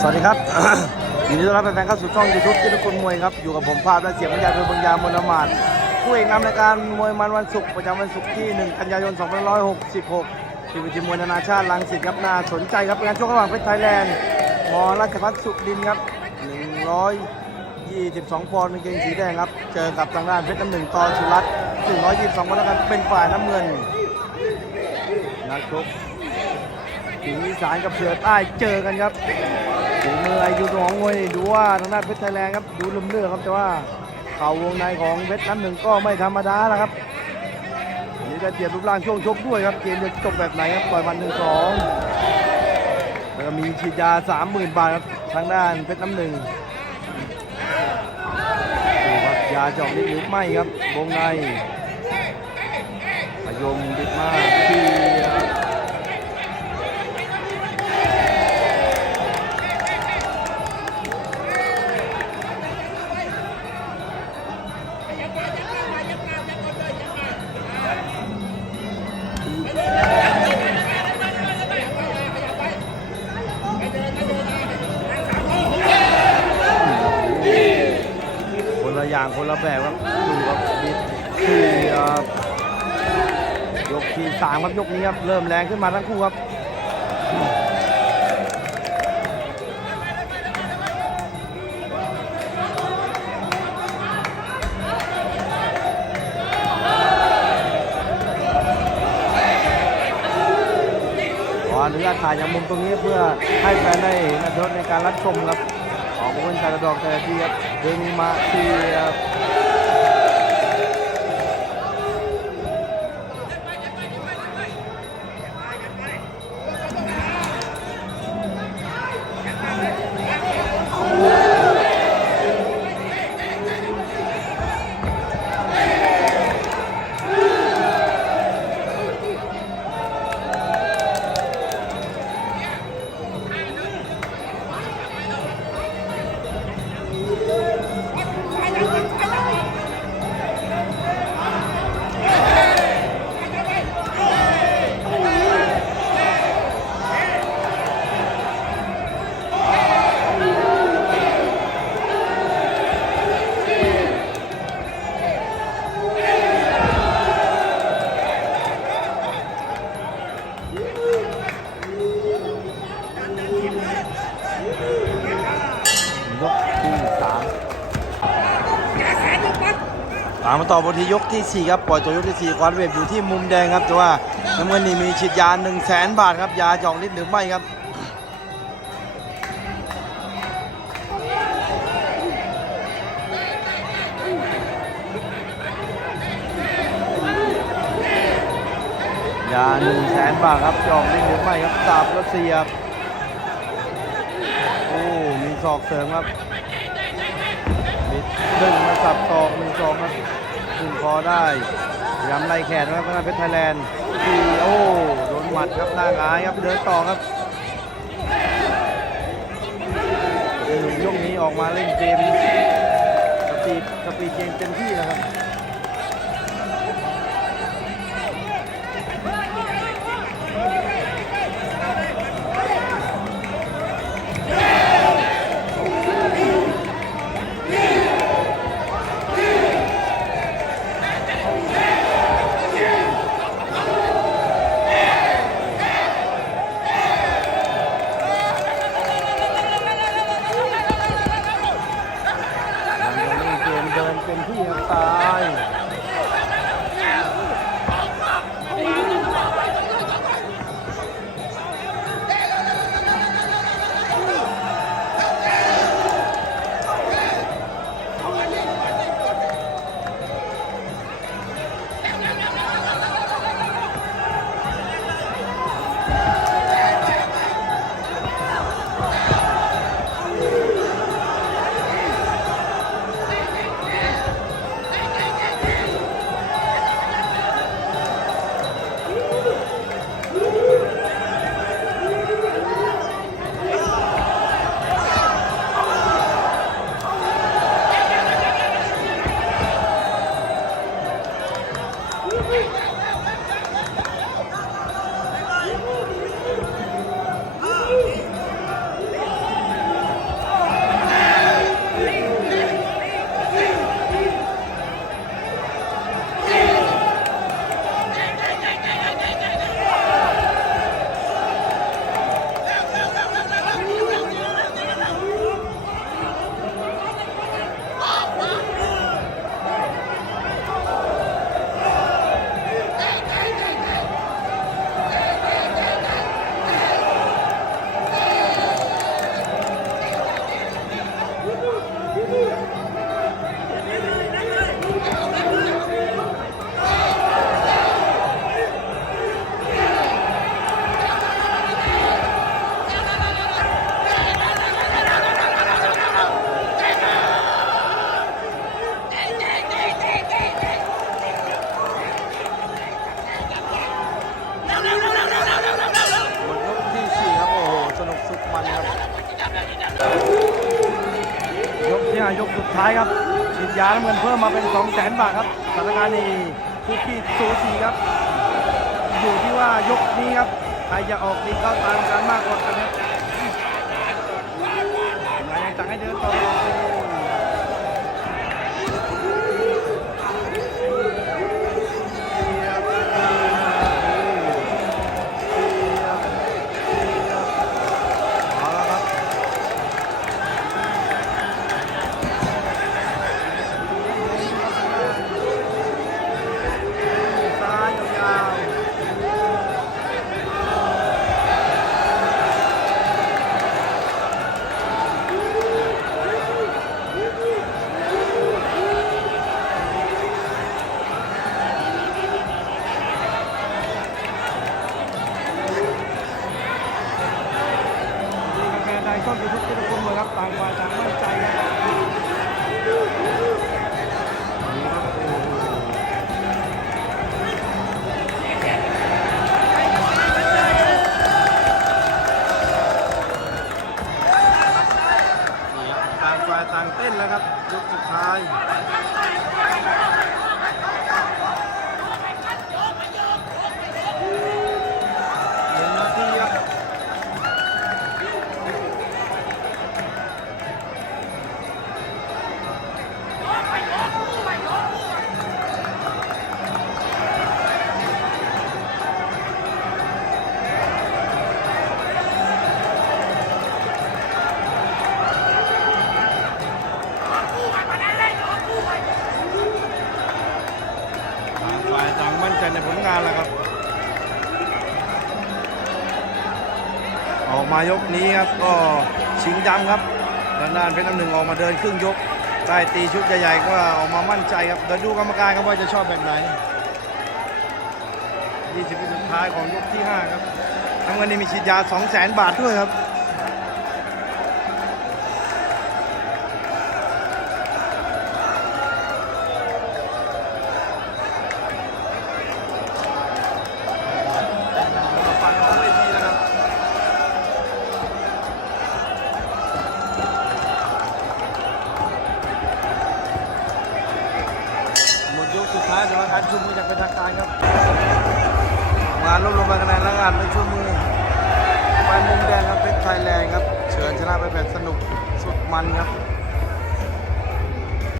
สวัสดีครับยินดีต้อนรับแฟนๆเข้าสู่ช่องยูทูบที่ทุกคนมวยครับ อยู่กับผมภาพและเสียงบรรยายโดยบรรยามนมาศผู้เอกนำรายการมวยมันวันศุกร์ประจำวันศุกร์ที่ 1 กันยายน 2566ที่วิธีมวยนานาชาติลังสิตครับน่าสนใจครับเป็นการชกระหว่างเพชรไทยแลนด์มอราชพัฒสุดินทร์ครับ 122 ปอนด์กางเกงสีแดงครับ เจอกับทางด้านเพชรน้ำหนึ่งตอนสุรัตน์122ปอนด์แล้วกันเป็นฝ่ายน้ำเงินนักชกสิงห์อีสานกับเสือใต้เจอกันครับ ฝีมือไอยูของมวยดูว่าทางด้านเพชรไทยแลนด์ครับดูลุ่มเลือครับแต่ว่าเข่าวงในของเพชรน้ำหนึ่งก็ไม่ธรรมดาแล้วครับนี่จะเจียบรูปร่างช่วงชกด้วยครับเกมจะจบแบบไหนครับต่อยมันหนึ่งสองแล้วก็มีฉีดยาสามหมื่นบาทครับทางด้านเพชรน้ำหนึ่งดูครับยาจอกนิดหรือไม่ครับวงในพยมดิดมาก คนละอย่างคนละแบบครับดูครับดที่เอ่อยกที่สามครับยกนี้ครับเริ่มแรงขึ้นมาทั้งคู่ครับ นุญาตถ่ายจากมุมตรงนี้เพื่อให้แฟนได้เห็นอรรถในการรับชมครับออกมาเป็นแต่ละดอกแต่ละทีครับเดินมาที่ ตามมาต่อบนที่ยกที่ 4 ครับ ปล่อยตัวยกที่ 4 ควานเวฟอยู่ที่มุมแดงครับ แต่ว่าน้ำเงินนี่มีฉีดยา 1 0 0 0 0แสนบาทครับ ยาจองนิดหรือไม่ครับยา1 0 0 0 0แสนบาทครับจองนิดหรือไม่ครับสาบแล้วเสียบโอ้ มีศอกเสริมครับ อได้พยายามไล่แขนนะครับทางด้าเพชรไทยแลนด์ทีโอ้โดนหมัดครับหน้าหงายครับเดินต่อครับหนุ่มยกนี้ออกมาเล่นเกมสปีดสปีดเกมเต็มที่นะครับยังจะเล่นเกมเดินที่ครับ ฉีดยาน้ำเงินเพิ่มมาเป็น2 0 0 0 0 0บาทครับสถานการณ์นี้คุกกี้สูสีครับ อยู่ที่ว่ายกนี้ครับใครจะออกดีเข้าตามกันมากกว่ากันครับนายยังสั่งให้เดินต่อ กาแฟไดส้มอยู่ทุกที่ทุกคนเลยครับต่างฝ่ายต่าง มายกนี้ครับก็ชิงดำครับด้านด้านเพชรน้ำหนึ่งออกมาเดินครึ่งยกได้ตีชุดใหญ่ๆก็ออกมามั่นใจครับเดี๋ยวดูกรรมการครับว่าจะชอบแบบไหน20วิสุดท้ายของยกที่ 5 ครับน้ำเงินนี้มีฉีดยา 2 0 0 0 0 0 บาทด้วยครับ การชุมมือจางเป็นทางการครับมานรวบรวมคะแนนและงานในช่วงมือไปมุมแดงครับเพชรไทยแลนด์ครับ เฉือนชนะไปแบบสนุกสุดมันครับ